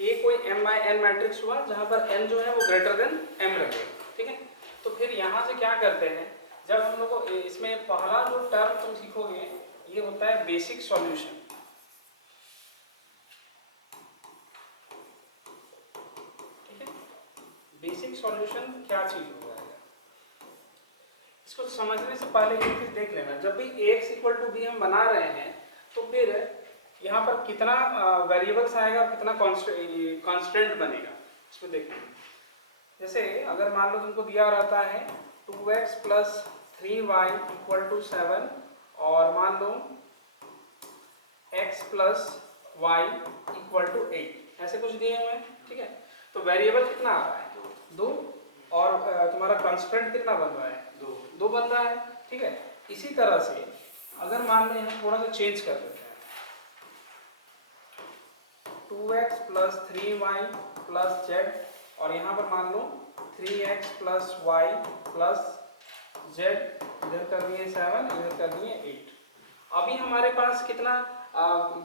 ए कोई m bye n matrix हुआ जहां पर n जो है वो ग्रेटर देन m रखेगा, ठीक है। तो फिर यहाँ से क्या करते हैं, जब हम लोग को इसमें पहला जो टर्म तुम सीखोगे ये होता है बेसिक सॉल्यूशन, ठीक है। बेसिक सॉल्यूशन क्या चीज होता है, इसको समझने से पहले ये चीज देख लेना, जब भी ax इक्वल टू b हम बना रहे हैं तो फिर यहाँ पर कितना वेरिएबल्स आएगा और कितना कांस्टेंट बनेगा इसमें देखना। जैसे अगर मान लो तुमको दिया रहता है 2x plus 3y equal to 7 और मान लो x plus y equal to 8, ऐसे कुछ दिए हुए हैं, ठीक है। तो वेरिएबल कितना आ रहा है, 2, और तुम्हारा कांस्टेंट कितना बन रहा है, 2 बन रहा है, ठीक है। इसी तरह से अगर मान लो यहाँ थोड़ा सा चेंज कर देते हैं, 2x plus 3y plus z और यहाँ पर मान लो 3x plus y plus z, इधर कर दिए 7, इधर कर दिए 8। अभी हमारे पास कितना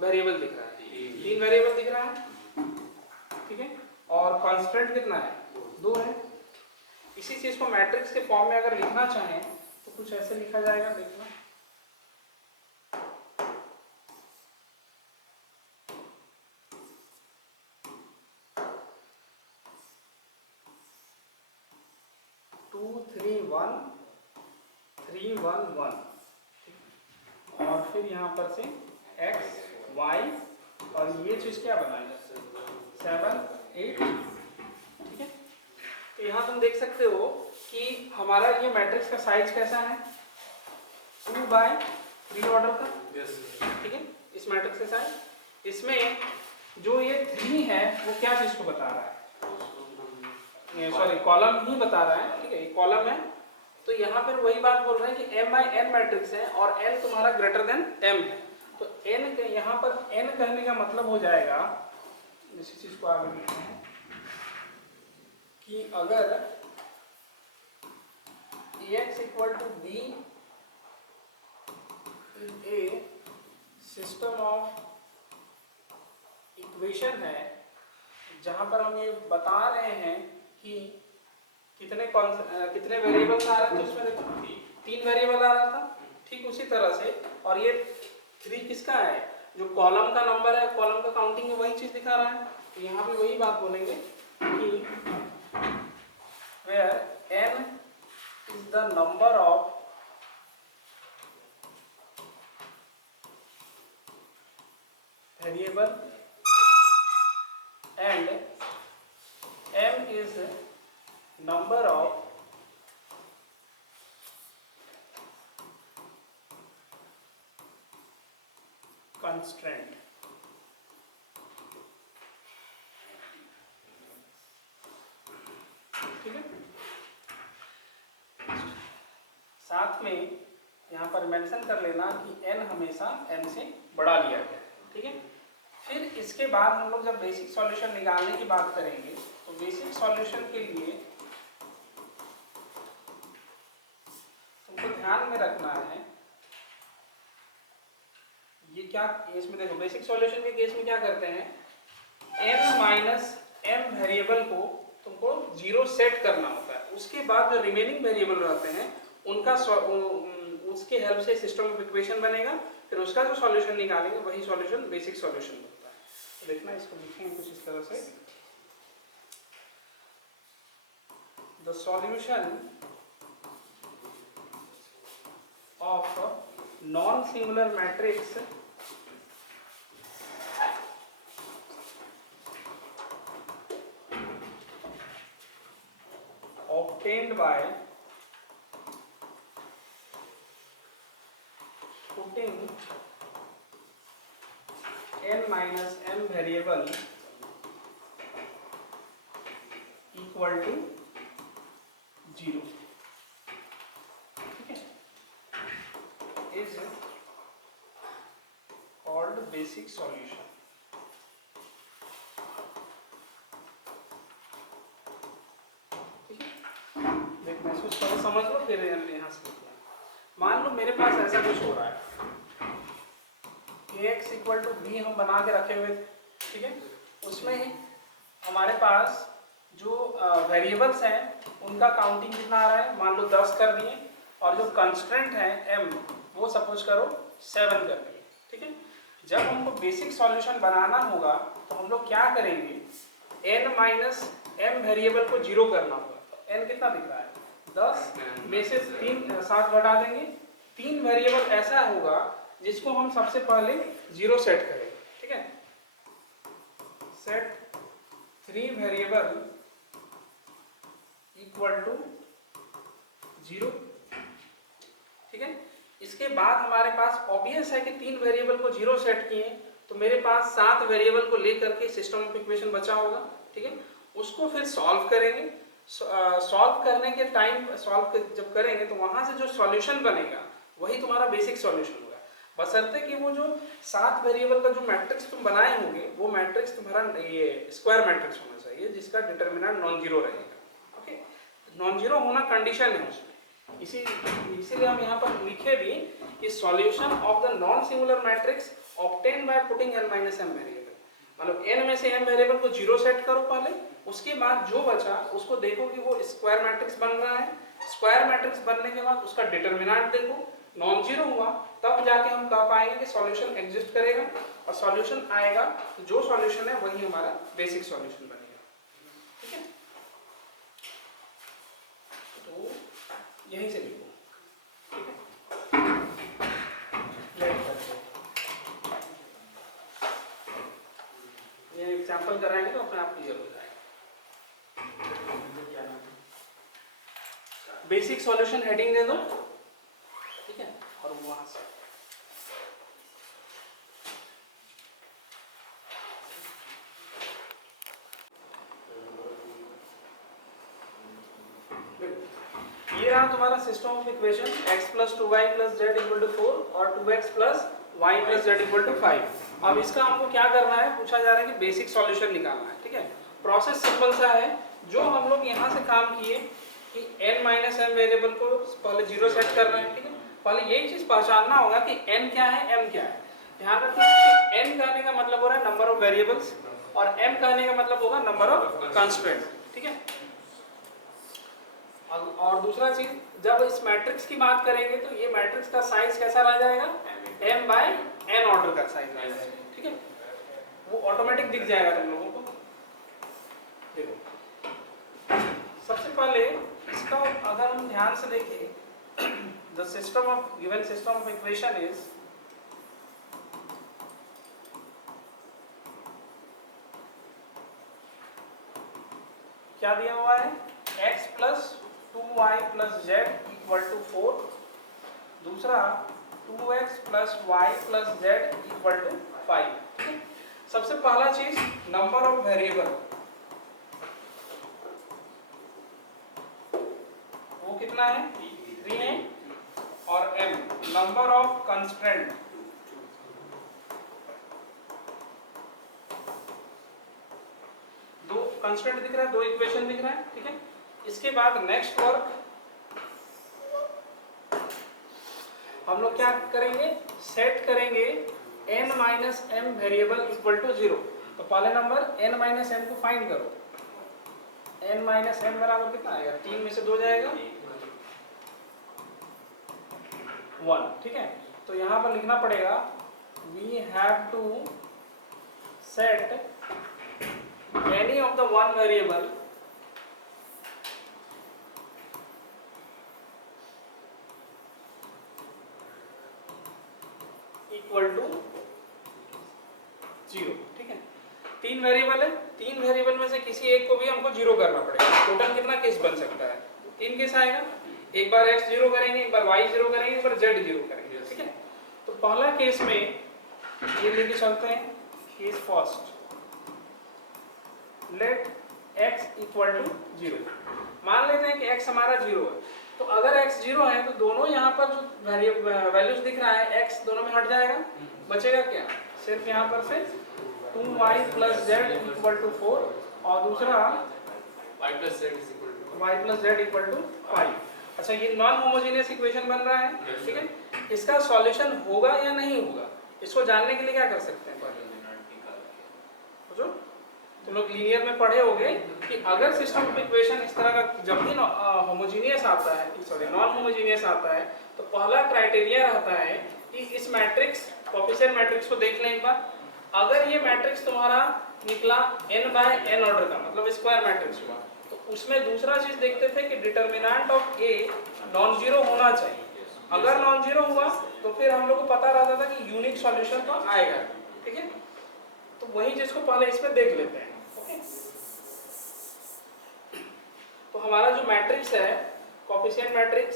वेरिएबल दिख रहा है, 3 वेरिएबल दिख रहा है, ठीक है। और कांस्टेंट कितना है, 2 है। इसी चीज को मैट्रिक्स के फॉर्म में अगर लिखना चाहें तो कुछ ऐसे लिखा जाएगा, देखना। और फिर यहाँ पर से x y और ये चीज क्या बनाएगा 7 8, ठीक है। तो यहाँ तुम देख सकते हो कि हमारा ये मैट्रिक्स का साइज कैसा है, 2/3 ऑर्डर का, ठीक है। इस मैट्रिक्स का साइज, इसमें जो ये 3 है वो क्या चीज को बता रहा है, सॉरी कॉलम ही बता रहा है, ठीक है, ये कॉलम है। तो यहाँ पर वही बात बोल रहे हैं कि m बाई n मैट्रिक्स है और n तुम्हारा ग्रेटर देन m है। तो n यहाँ पर n कहने का मतलब हो जाएगा, इसी चीज को आगे लिखते हैं कि अगर ax equal to b is a system of equation है जहां पर हम ये बता रहे हैं कि कितने वेरिएबल्स आ रहे थे, उसमें देखो 3 वेरिएबल आ रहा था, ठीक उसी तरह से। और ये 3 किसका है, जो कॉलम का नंबर है, कॉलम का काउंटिंग है, वही चीज दिखा रहा है। तो यहाँ भी वही बात बोलेंगे कि where n is the number of variable and m is number of constraint, ठीक है। साथ में यहाँ पर मेंशन कर लेना कि n हमेशा m से बड़ा लिया गया है, ठीक है। फिर इसके बाद हम लोग जब बेसिक सॉल्यूशन निकालने की बात करेंगे तो बेसिक सॉल्यूशन के लिए तुमको ध्यान में रखना है, ये क्या, इसमें देखो बेसिक सॉल्यूशन के केस में क्या करते हैं, n माइनस m वेरिएबल को तुमको 0 सेट करना होता है। उसके बाद जो रिमेनिंग वेरिएबल रहते हैं उनका उसके हेल्प से सिस्टम ऑफ इक्वेशन बनेगा, फिर उसका जो सॉल्यूशन निकालेंगे वही सॉल्यूशन बेसिक सॉल्यूशन बनता है। तो देखना, इसको लिखेंगे कुछ इस तरह से, the solution of non singular matrix obtained by putting n minus m variable equal to 0, ठीक है, is called basic solution। समझ लो, फिर यहाँ से मान लो मेरे पास ऐसा कुछ हो रहा है, ax इक्वल टू b हम बना के रखे हुए थे, ठीक है। उसमें हमारे पास जो वेरिएबल्स हैं उनका काउंटिंग कितना आ रहा है, मान लो 10 कर दिए, और जो कंस्ट्रेंट है m वो सपोज करो 7 कर दिए। ठीक है, जब हमको बेसिक सॉल्यूशन बनाना होगा तो हम लोग क्या करेंगे, n माइनस m वेरिएबल को 0 करना होगा। तो n कितना दिख रहा है 10 में से 7 घटा देंगे। 3 वेरिएबल ऐसा होगा जिसको हम सबसे पहले 0 सेट करेंगे। ठीक है, सेट 3 वेरिएबल इक्वल टू 0। ठीक है, इसके बाद हमारे पास ऑब्वियस है कि 3 वेरिएबल को 0 सेट किए तो मेरे पास 7 वेरिएबल को लेकर के सिस्टम ऑफ इक्वेशन बचा होगा। ठीक है, उसको फिर सॉल्व करेंगे। सॉल्व करने के टाइम जब करेंगे तो वहां से जो सॉल्यूशन बनेगा वही तुम्हारा बेसिक सॉल्यूशन होगा, बशर्ते कि वो जो 7 वेरिएबल का जो मैट्रिक्स तुम बनाए होंगे वो मैट्रिक्स तुम्हारा ये स्क्वायर मैट्रिक्स होना चाहिए जिसका डिटरमिनेंट नॉन जीरो रहेगा। ओके, नॉन जीरो होना कंडीशन है उसमें, इसीलिए हम यहाँ पर लिखे भी कि solution of the non singular matrix obtain by putting n minus m variable. मतलब n में से m वेरिएबल को 0 सेट करो पहले, उसके बाद जो बचा उसको देखो कि वो स्क्वायर मैट्रिक्स बन रहा है। स्क्वायर मैट्रिक्स बनने के बाद उसका डिटरमिनेंट देखो, नॉन जीरो हुआ तब जाके हम कह पाएंगे कि सॉल्यूशन एग्जिस्ट करेगा, और सॉल्यूशन आएगा तो जो सॉल्यूशन है वही हमारा बेसिक सॉल्यूशन बनेगा। ठीक है, तो यहीं से लिखो। ठीक है, ये एग्जांपल कराएंगे तो अपने आप क्लियर हो जाएगा। बेसिक सॉल्यूशन हेडिंग दे दो। ठीक है, और वहां से ये रहा तुम्हारा system of equation x plus 2y plus z equal to 4 और 2x plus y plus z equal to 5। अब इसका हमको क्या करना है, पूछा जा रहा है कि बेसिक सॉल्यूशन निकालना है। ठीक है, प्रोसेस सिंपल सा है, जो हम लोग यहाँ से काम किए कि n माइनस m वेरिएबल को पहले 0 सेट कर रहे हैं। ठीक है, पहले यही चीज पहचानना होगा कि n क्या है m क्या है। ध्यान रखिए कि n कहने का मतलब हो रहा है नंबर ऑफ वेरिएबल्स और m कहने का मतलब होगा नंबर ऑफ कंस्ट्रेंट। ठीक है, और दूसरा चीज जब इस मैट्रिक्स की बात करेंगे तो ये मैट्रिक्स का साइज कैसा रह जाएगा, m बाय n ऑर्डर का साइज रह जाएगा। ठीक है, वो ऑटोमेटिक दिख जाएगा तुम लोगों को। देखो सबसे पहले इसका अगर हम ध्यान से देखें, the system of given system of equation is क्या दिया हुआ है, x plus 2y plus z equal to 4, दूसरा 2x plus y plus z equal to 5। सबसे पहला चीज नंबर ऑफ वेरिएबल, वो कितना है 3 है, और m नंबर ऑफ कंस्ट्रेंट, दो कंस्ट्रेंट दिख रहा है, दो इक्वेशन दिख रहा है। ठीक है, इसके बाद नेक्स्ट वर्क हम लोग क्या करेंगे, सेट करेंगे n minus m variable equal to 0। तो पहले नंबर n माइनस m को फाइंड करो, n माइनस m बराबर कितना आएगा, 3 में से 2 जाएगा 1। ठीक है, तो यहाँ पर लिखना पड़ेगा we have to set any of the one variable equal to 0। ठीक है, 3 वेरिएबल है, 3 वेरिएबल में से किसी एक को भी हमको 0 करना पड़ेगा। टोटल कितना केस बन सकता है, 3 केस आएगा। एक बार x 0 करेंगे, एक बार y 0 करेंगे, एक बार z 0 करेंगे। ठीक है, तो पहला केस में ये लेके चलते हैं, case first, let x equal to 0। मान लेते हैं कि x हमारा 0 है, तो अगर x 0 है तो दोनों यहाँ पर जो वैल्यूज दिख रहा है x दोनों में हट जाएगा, बचेगा क्या, सिर्फ यहाँ पर से 2y plus z equal to 4 और दूसरा y plus z equal to 5। अच्छा, ये नॉन होमोजेनियस इक्वेशन बन रहा है। ठीक है, इसका सॉल्यूशन होगा या नहीं होगा, इसको जानने के लिए क्या कर सकते हैं, तुम लोग लीनियर में पढ़े होगे कि अगर सिस्टम ऑफ इक्वेशन इस तरह का जब भी होमोजीनियस आता है, सॉरी नॉन होमोजीनियस आता है, तो पहला क्राइटेरिया रहता है कि इस मैट्रिक्स कोएफिशिएंट मैट्रिक्स को देख लें एक बार। अगर ये मैट्रिक्स तुम्हारा निकला n बाय n ऑर्डर का, मतलब स्क्वायर मैट्रिक्स हुआ, तो उसमें दूसरा चीज देखते थे कि determinant of a non zero होना चाहिए। अगर नॉन जीरो हुआ तो फिर हम लोग को पता रहता था कि यूनिक सॉल्यूशन तो आएगा, ठीक है। तो वही जिसको पहले इसमें देख लेते हैं, ओके। तो हमारा जो मैट्रिक्स है कोएफिशिएंट मैट्रिक्स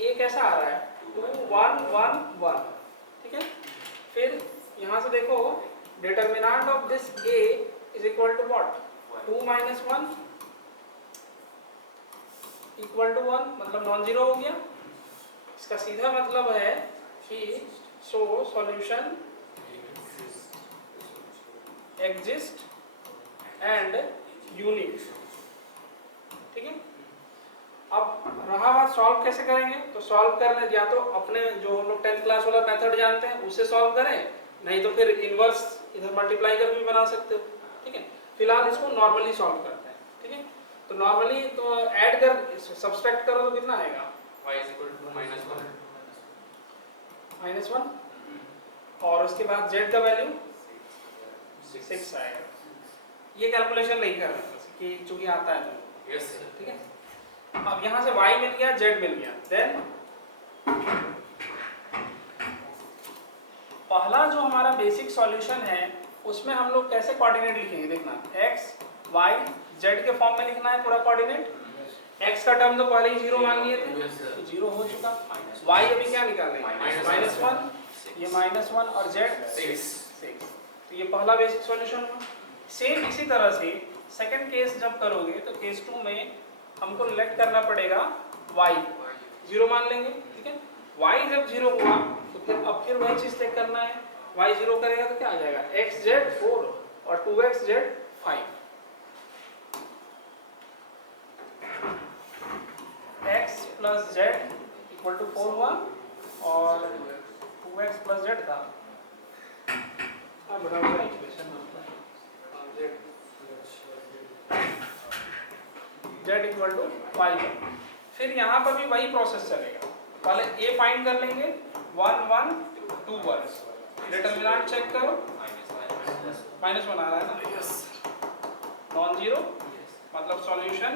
a कैसा आ रहा है 2 1 1 1, ठीक है। फिर यहाँ से देखो determinant of this a is equal to what 2 minus 1 equal to 1, मतलब नॉन जीरो हो गया। इसका सीधा मतलब है कि so solution exist and unique, ठीक है। अब रहा बात सॉल्व कैसे करेंगे, तो सॉल्व करने या तो अपने जो हम लोग 10th क्लास वाला मेथड जानते हैं उससे सॉल्व करें, नहीं तो फिर इनवर्स इधर मल्टीप्लाई करके भी बना सकते हो, ठीक है। फिलहाल इसको नॉर्मली सॉल्व करते हैं, ठीक है। तो नॉर्मली तो ऐड कर सब्सट्रैक्ट करो तो कितना आएगा y = -1 और उसके बाद z का वैल्यू 6 आएगा। ये कैलकुलेशन नहीं कर रहे कि चूंकि आता है तो यस सर, ठीक है। अब यहाँ से y मिल गया, z मिल गया, देन पहला जो हमारा बेसिक सॉल्यूशन है उसमें हम लोग कैसे कोऑर्डिनेट लिखेंगे, देखना x y z के फॉर्म में लिखना है पूरा कोऑर्डिनेट। x का टर्म तो पहले ही 0 मान लिए थे, तो 0 हो चुका। y अभी क्या निकालेंगे -1, ये -1 और z 6, तो ये पहला बेसिक सॉल्यूशन हुआ। सेम इसी तरह से सेकंड केस जब करोगे तो केस 2 में हमको लेट करना पड़ेगा y 0 मान लेंगे, ठीक है। y जब 0 हुआ तो फिर अब फिर वही चीज चेक करना है, y 0 करेगा तो क्या आ जाएगा xz 4 और 2xz 5, x plus z equal to 4 हुआ और 2x प्लस z था, बड़ा बड़ा इक्वेशन z इक्वल टू 5। फिर यहाँ पर भी वही प्रोसेस चलेगा, पहले a फाइंड कर लेंगे 1 1 2 1, डिटरमिनेंट चेक करो -1 आ रहा है ना, नॉन जीरो मतलब सॉल्यूशन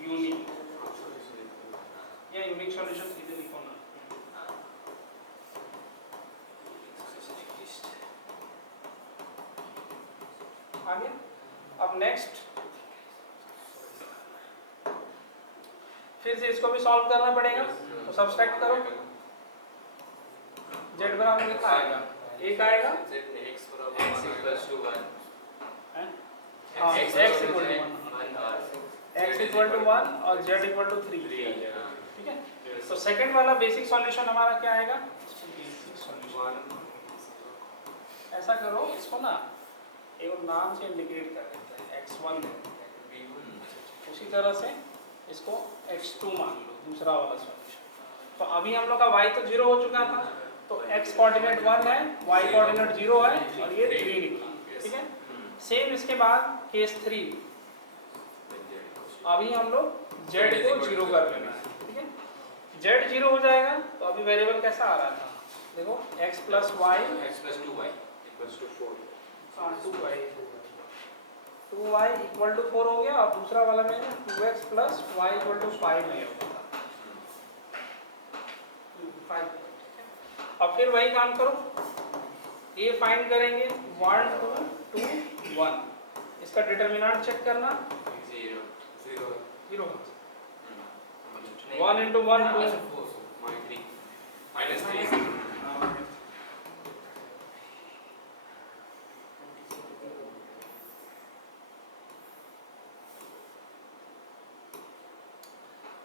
यूनिक, या यूनिक सॉल्यूशन सीधे लिखो ना। आगे अब नेक्स्ट फिर से इसको भी सॉल्व करना पड़ेगा, तो सब्सट्रैक्ट करो, z बराबर कितना आएगा 1 आएगा, x = 1 हाँ x इक्वल टू 1 और z इक्वल टू 3, ठीक है। तो सेकंड वाला बेसिक सॉल्यूशन हमारा क्या आएगा, ऐसा करो इसको ना एक नाम से इंडिकेट कर देते हैं x1 उसी तरह से इसको x2 मान लो, दूसरा वाला सॉल्यूशन। तो अभी हम लोग का y तो 0 हो चुका था, तो x कोऑर्डिनेट 1 है, y कोऑर्डिनेट 0 है और ये 3 निकला, ठीक है। सेम इसके बाद केस 3, अभी हम लोग z को 0 कर लेना है, ठीक है। z 0 हो जाएगा तो अभी वेरिएबल कैसा आ रहा था, देखो x plus y x + 2y = 4, 2y equal to 4 हो गया, और दूसरा वाला में 2x plus y equal to 5 नहीं होगा 5। अब फिर वही काम करो, a फाइंड करेंगे 1 2 2 1, इसका डिटरमिनेंट चेक करना 0 0 1 into 1 2 -3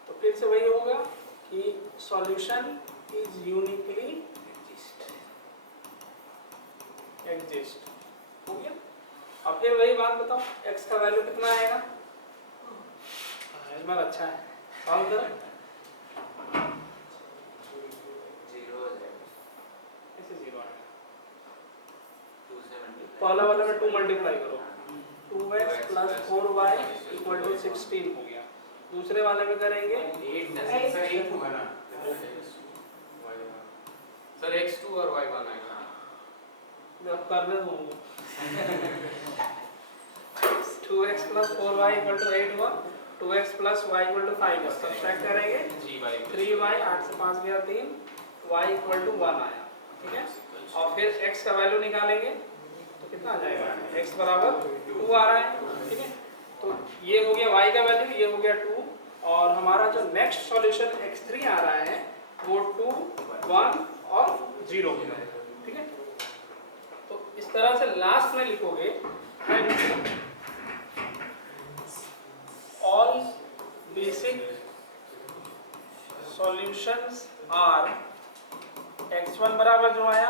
तो फिर से वही होगा कि सॉल्यूशन इज यूनिकली एग्जिस्ट, हो गया। अब फिर वही बात बताओ x का वैल्यू कितना आएगा, इस बार अच्छा है, सॉल्व करो, 0 हो जाएगा, ऐसे 0 आएगा 2 से मल्टीप्लाई पहला वाला में 2 मल्टीप्लाई करो, 2x plus 4y equal to 16 हो गया। दूसरे वाले में करेंगे 8 होगा ना सर, x2 और y1 आएगा। अब करने दो 2x plus 4y equal to 8 हुआ, 2x plus y equal to 5 हुआ। सब्ट्रैक्ट करेंगे 3y, 8 से 5 गया 3, y इक्वल टू 1 आया, ठीक है। और फिर x का वैल्यू निकालेंगे तो कितना आ जाएगा, x बराबर 2 आ रहा है, ठीक है। तो ये हो गया y का वैल्यू, ये हो गया 2, और हमारा जो नेक्स्ट सॉल्यूशन x3 आ रहा है वो 2, 1 और 0 होगा, ठीक है। तो इस तरह से लास्ट में लिखोगे all basic solutions are x1 बराबर जो आया,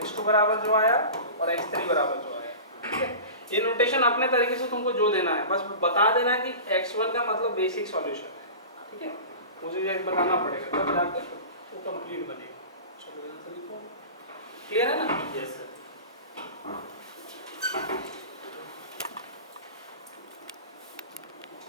x2 बराबर जो आया और x3 बराबर जो आया, ठीक है। ये नोटेशन अपने तरीके से तुमको जो देना है, बस बता देना कि x1 का मतलब बेसिक सॉल्यूशन है, ठीक है। मुझे ये बताना पड़ेगा तब जाकर वो कंप्लीट बनेगा। चलो लिखो, क्लियर है ना? Yes sir.